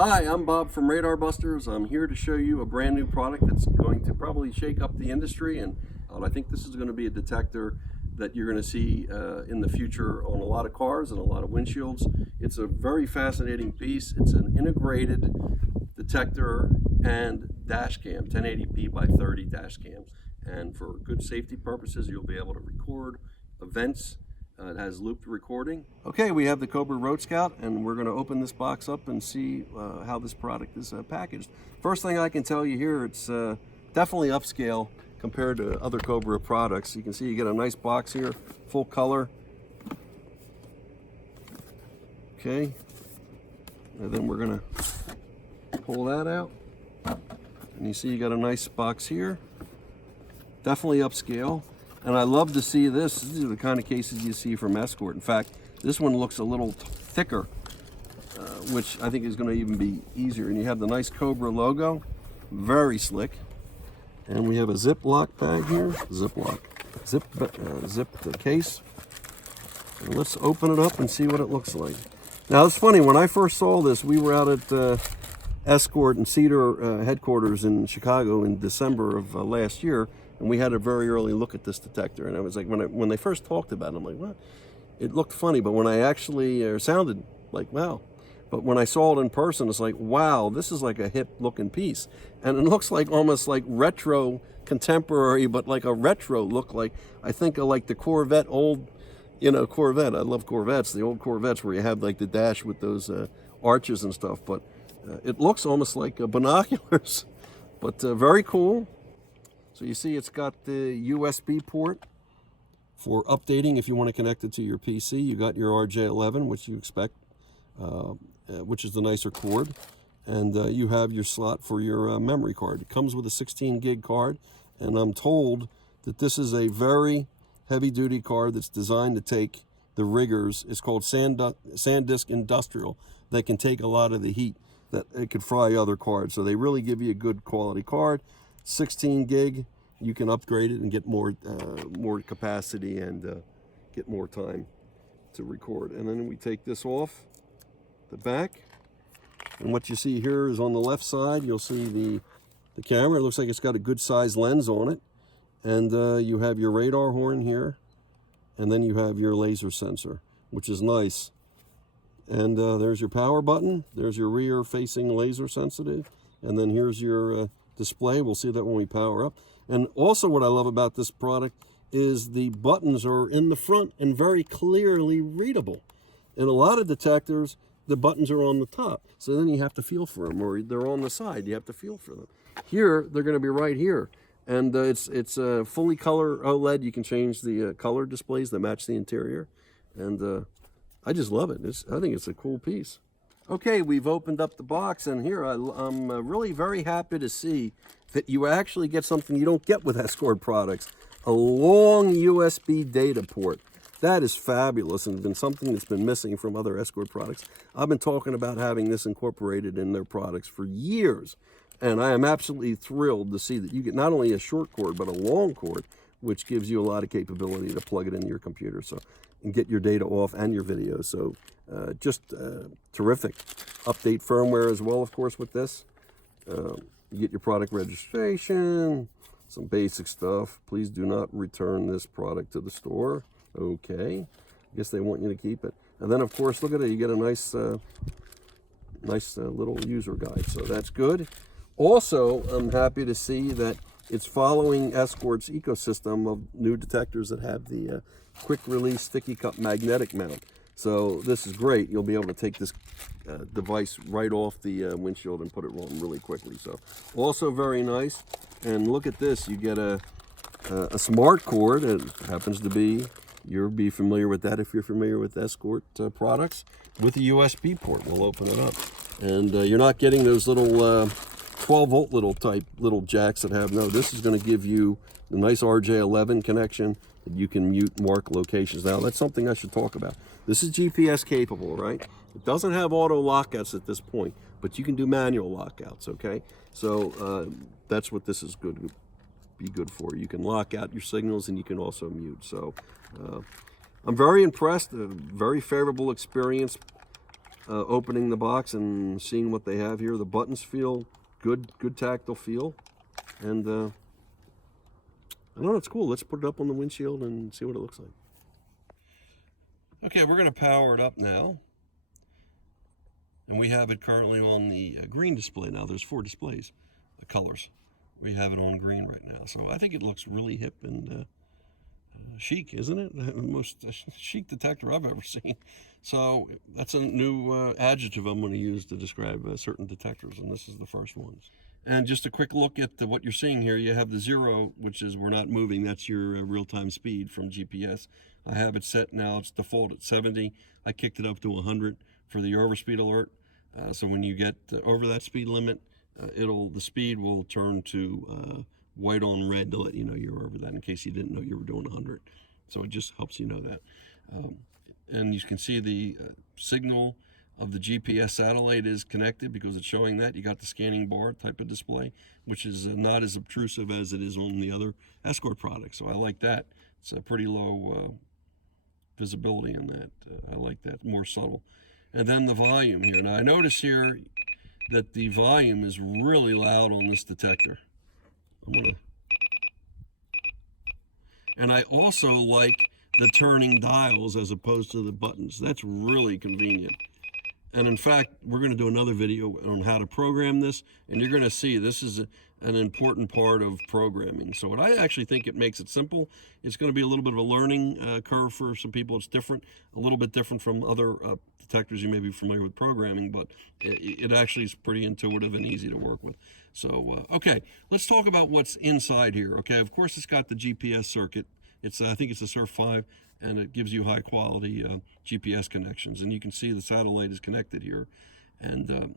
Hi, I'm Bob from RadarBusters. I'm here to show you a brand new product that's going to probably shake up the industry, and I think this is going to be a detector that you're going to see in the future on a lot of cars and a lot of windshields. It's a very fascinating piece. It's an integrated detector and dash cam, 1080p by 30 dash cams. And for good safety purposes, you'll be able to record events. It has looped recording. Okay, we have the Cobra Road Scout, and we're going to open this box up and see how this product is packaged. First thing I can tell you here, it's definitely upscale compared to other Cobra products. You can see you get a nice box here, full color. Okay, and then we're going to pull that out. And you see you got a nice box here. Definitely upscale. And I love to see this. These are the kind of cases you see from Escort. In fact, this one looks a little thicker, which I think is going to even be easier. And you have the nice Cobra logo, very slick. And we have a Ziploc bag here, zip the case. And let's open it up and see what it looks like. Now it's funny, when I first saw this, we were out at Escort and Cedar headquarters in Chicago in December of last year. And we had a very early look at this detector, and I was like, when they first talked about it, I'm like, what? It looked funny, but when I actually, it sounded like, wow. But when I saw it in person, it's like, wow, this is like a hip looking piece. And it looks like almost like retro, contemporary, but like a retro look, like, I think of like the Corvette, old, Corvette. I love Corvettes, the old Corvettes where you have like the dash with those arches and stuff. But it looks almost like binoculars, but very cool. So you see it's got the USB port for updating if you want to connect it to your PC. You got your RJ11, which you expect, which is the nicer cord. And you have your slot for your memory card. It comes with a 16 gig card. And I'm told that this is a very heavy duty card that's designed to take the riggers. It's called SanDisk Industrial. That can take a lot of the heat that it could fry other cards. So they really give you a good quality card. 16 gig, you can upgrade it and get more capacity and get more time to record. And then we take this off the back, and what you see here is on the left side, you'll see the camera. It looks like it's got a good size lens on it, and you have your radar horn here, and then you have your laser sensor, which is nice. And there's your power button, there's your rear facing laser sensitive, and then here's your display. We'll see that when we power up. And also what I love about this product is the buttons are in the front and very clearly readable. In a lot of detectors, the buttons are on the top, so then you have to feel for them, or they're on the side, you have to feel for them. Here, they're going to be right here. And it's a fully color OLED. You can change the color displays that match the interior. And I just love it. I think it's a cool piece. Okay, we've opened up the box, and here I'm really very happy to see that you actually get something you don't get with Escort products, a long USB data port. That is fabulous, and it's been something that's been missing from other Escort products. I've been talking about having this incorporated in their products for years, and I am absolutely thrilled to see that you get not only a short cord, but a long cord, which gives you a lot of capability to plug it into your computer and get your data off and your video. So just terrific. Update firmware as well, of course, with this. You get your product registration, some basic stuff. Please do not return this product to the store. Okay, I guess they want you to keep it. And then, of course, look at it. You get a nice little user guide, so that's good. Also, I'm happy to see that it's following Escort's ecosystem of new detectors that have the quick release sticky cup magnetic mount. So this is great. You'll be able to take this device right off the windshield and put it on really quickly. So also very nice. And look at this. You get a smart cord. It happens to be, you'll be familiar with that if you're familiar with Escort products, with a USB port. We'll open it up. And you're not getting those little 12-volt little jacks that have, no, this is going to give you a nice RJ11 connection that you can mute, mark locations. Now, that's something I should talk about. This is GPS capable, right? It doesn't have auto lockouts at this point, but you can do manual lockouts, okay? So that's what this is be good for. You can lock out your signals and you can also mute. So I'm very impressed, a very favorable experience opening the box and seeing what they have here. The buttons feel good tactile feel, and I don't know, it's cool. Let's put it up on the windshield and see what it looks like. Okay, we're going to power it up now, and we have it currently on the green display now. There's 4 displays, colors. We have it on green right now, so I think it looks really hip and chic, isn't it? The most chic detector I've ever seen. So that's a new adjective I'm going to use to describe certain detectors, and this is the first ones. And just a quick look at what you're seeing here. You have the 0, which is we're not moving. That's your real-time speed from GPS. I have it set now. It's default at 70. I kicked it up to 100 for the overspeed alert. So when you get over that speed limit, the speed will turn to white on red to let you know you're over that, in case you didn't know you were doing 100. So it just helps you know that. And you can see the signal of the GPS satellite is connected because it's showing that. You got the scanning bar type of display, which is not as obtrusive as it is on the other Escort products. So I like that. It's a pretty low visibility in that. I like that, more subtle. And then the volume here. Now I notice here that the volume is really loud on this detector. And I also like the turning dials as opposed to the buttons. That's really convenient. And in fact, we're going to do another video on how to program this, and you're going to see this is an important part of programming. So what I actually think it makes it simple. It's going to be a little bit of a learning curve for some people. It's different, a little bit different from other detectors you may be familiar with programming, but it actually is pretty intuitive and easy to work with. So, okay, let's talk about what's inside here. Okay, of course, it's got the GPS circuit. I think it's a Surf 5, and it gives you high quality GPS connections. And you can see the satellite is connected here. And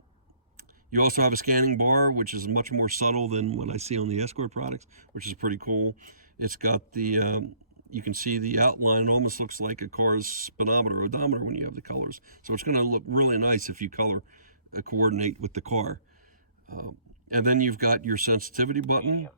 you also have a scanning bar, which is much more subtle than what I see on the Escort products, which is pretty cool. It's got the, you can see the outline. It almost looks like a car's speedometer, odometer when you have the colors. So it's going to look really nice if you color coordinate with the car. And then you've got your sensitivity button.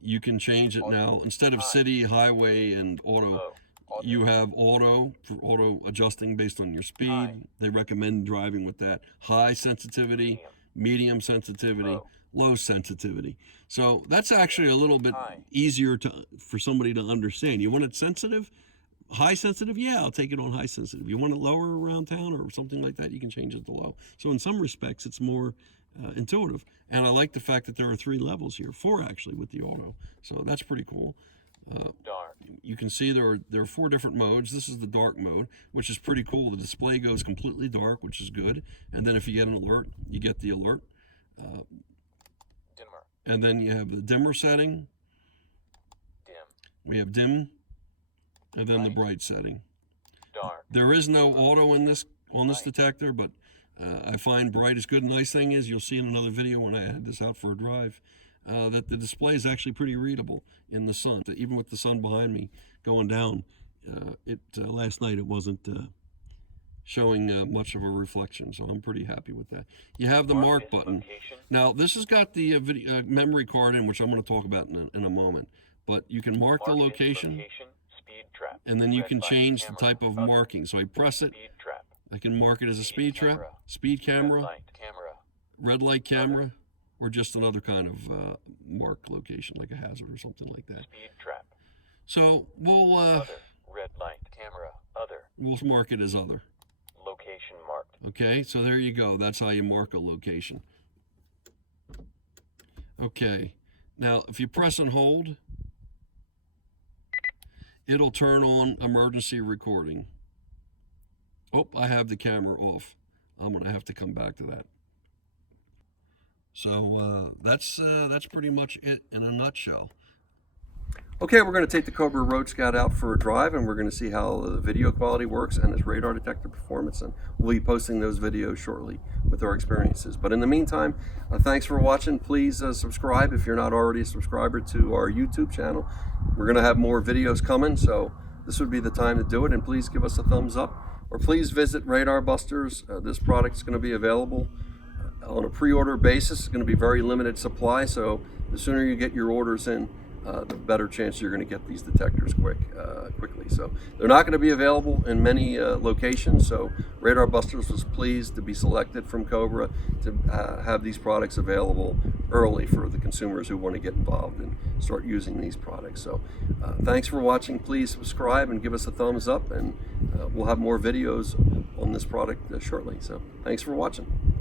You can change it now. Instead of city, highway, and auto, you have auto for auto adjusting based on your speed. They recommend driving with that. High sensitivity, medium sensitivity, low sensitivity. So that's actually a little bit easier for somebody to understand. You want it sensitive? High sensitive? Yeah, I'll take it on high sensitive. You want it lower around town or something like that, you can change it to low. So in some respects, it's more intuitive. And I like the fact that there are 3 levels here, 4 actually with the auto. So that's pretty cool. You can see there are 4 different modes. This is the dark mode, which is pretty cool. The display goes completely dark, which is good. And then if you get an alert, you get the alert. Dimmer. And then you have the dimmer setting. Dim. We have dim, and then the bright setting. Dark. There is no auto on this detector, but I find bright is good. Nice thing is, you'll see in another video when I had this out for a drive, that the display is actually pretty readable in the sun. Even with the sun behind me going down, last night it wasn't showing much of a reflection, so I'm pretty happy with that. You have the mark button. Now this has got the memory card in, which I'm going to talk about in a moment. But you can mark the location, and then you can change the type of marking. So I press it. I can mark it as a speed trap, speed camera, red light camera, or just another kind of mark location, like a hazard or something like that. Speed trap. So we'll Other. Red light camera. Other. We'll mark it as other. Location marked. Okay, so there you go. That's how you mark a location. Okay, now if you press and hold, it'll turn on emergency recording. Oh, I have the camera off. I'm going to have to come back to that. So that's pretty much it in a nutshell. Okay, we're going to take the Cobra Road Scout out for a drive, and we're going to see how the video quality works and its radar detector performance, and we'll be posting those videos shortly with our experiences. But in the meantime, thanks for watching. Please subscribe if you're not already a subscriber to our YouTube channel. We're going to have more videos coming, so this would be the time to do it, and please give us a thumbs up, or please visit RadarBusters. This product is going to be available on a pre-order basis. It's going to be very limited supply, so the sooner you get your orders in, the better chance you're going to get these detectors quickly. So they're not going to be available in many locations. So RadarBusters was pleased to be selected from Cobra to have these products available early for the consumers who want to get involved and start using these products. So thanks for watching. Please subscribe and give us a thumbs up, and we'll have more videos on this product shortly. So thanks for watching.